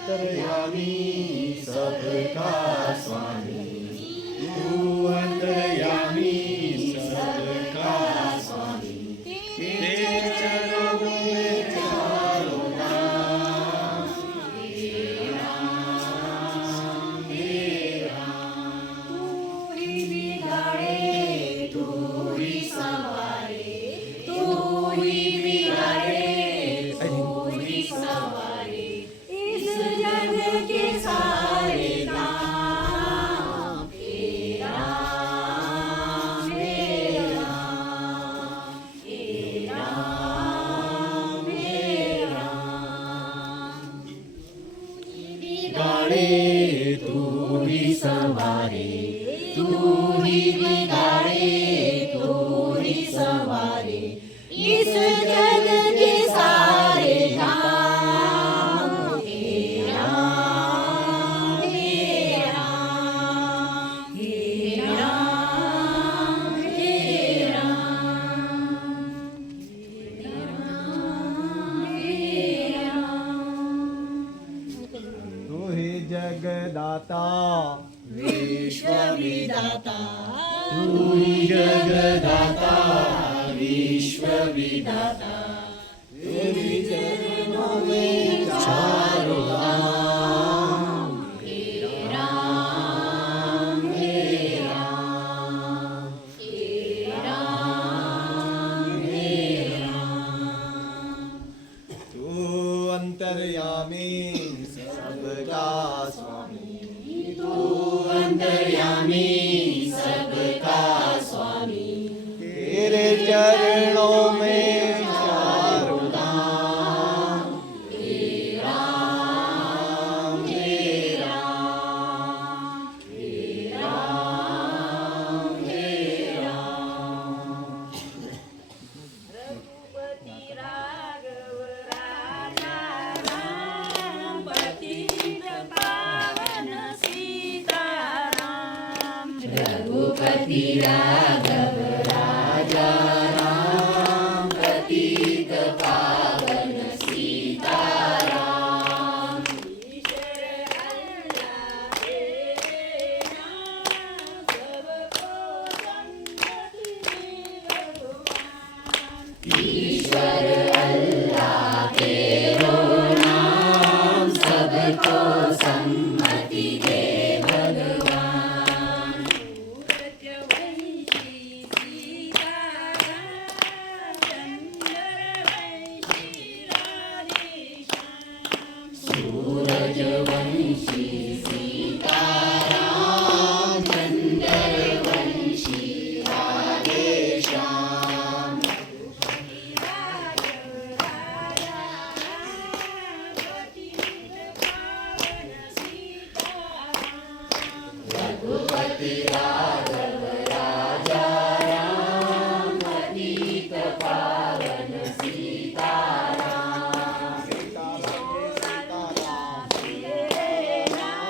अंतर्यामी सबका स्वामी, तू अंतर्यामी सबका स्वामी, तेरे चरणों में चारों धाम, हे राम हे राम। तू ही बिगाड़े तू ही संवारे, तू ही बिगाड़े तू ही संवारे, इस जग के सारे काम। हे राम हे राम, हे राम हे राम। बिगाड़े तू ही संवारे, तू ही बिगाड़े तू ही संवारे, इस जग के सारे काम। हे राम हे राम, हे राम हे राम, हे राम हे राम। तू ही जगदाता विश्वविदाता, तू ही जगदाता विश्वविदाता, तेरी चरणों में चारों धाम। हे राम हे राम, हे राम हे राम। तू अंतर्यामी सबका स्वामी, तू अंतर्यामी सबका स्वामी, तेरे चरणों में चारों धाम। हे राम हे राम, हे राम हे राम। रघुपति राघव राजा राम, पतित पावन सीताराम। रघुपति राघव राजा राम, पतित पावन सीताराम। ईश्वर अल्लाह तेरे नाम, सबको सन्मति दे भगवान। ईश्वर अल्लाह तेरो नाम, सबको सन्मति दे भगवान। सूरजवंशी सीताराम, चंद्रवंशी राधेश्याम। सूरजवंशी सीताराम, चंद्रवंशी राधेश्याम। राघव राजा राम, पतित पावन सीताराम। रघुपति राघव राजा राम, पतित पावन सीताराम। तेरे नाम,